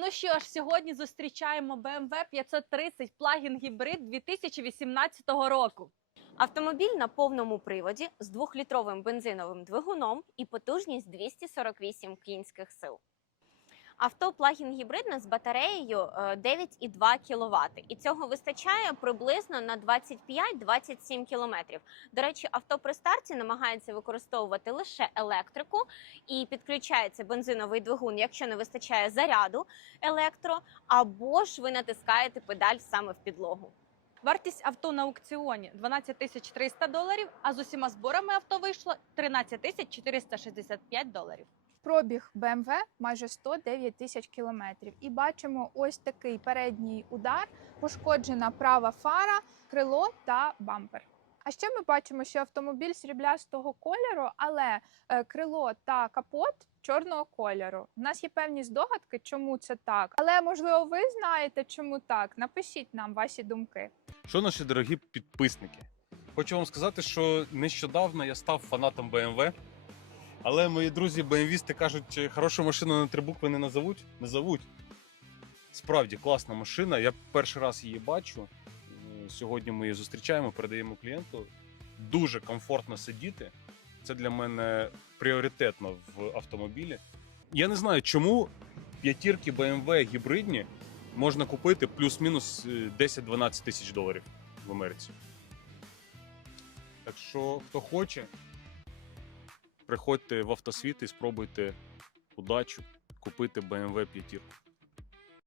Ну що ж, сьогодні зустрічаємо BMW 530 плагін гібрид 2018 року. Автомобіль на повному приводі з двохлітровим бензиновим двигуном і потужність 248 кінських сил. Авто плагін гібридне з батареєю е, 9,2 кВт. І цього вистачає приблизно на 25-27 км. До речі, авто при старті намагається використовувати лише електрику і підключається бензиновий двигун, якщо не вистачає заряду електро, або ж ви натискаєте педаль саме в підлогу. Вартість авто на аукціоні 12 тисяч 300 доларів, а з усіма зборами авто вийшло 13 тисяч 465 доларів. Пробіг BMW майже 109 тисяч кілометрів. І бачимо ось такий передній удар, пошкоджена права фара, крило та бампер. А ще ми бачимо, що автомобіль сріблястого кольору, але е, крило та капот чорного кольору. У нас є певні здогадки, чому це так. Але можливо, ви знаєте, чому так. Напишіть нам ваші думки. Що наші дорогі підписники? Хочу вам сказати, що нещодавно я став фанатом BMW. Але мої друзі BMW кажуть, хорошу машину на три букви не назовуть. Назовуть. Справді класна машина. Я перший раз її бачу. Е, Сьогодні ми її зустрічаємо, передаємо клієнту. Дуже комфортно сидіти. Це для мене пріоритетно в автомобілі. Я не знаю, чому п'ятірки BMW гібридні можна купити плюс-мінус е, 10-12 тисяч доларів в Америці. Так що, хто хоче, приходьте в автосвіт і спробуйте удачу купити BMW 5.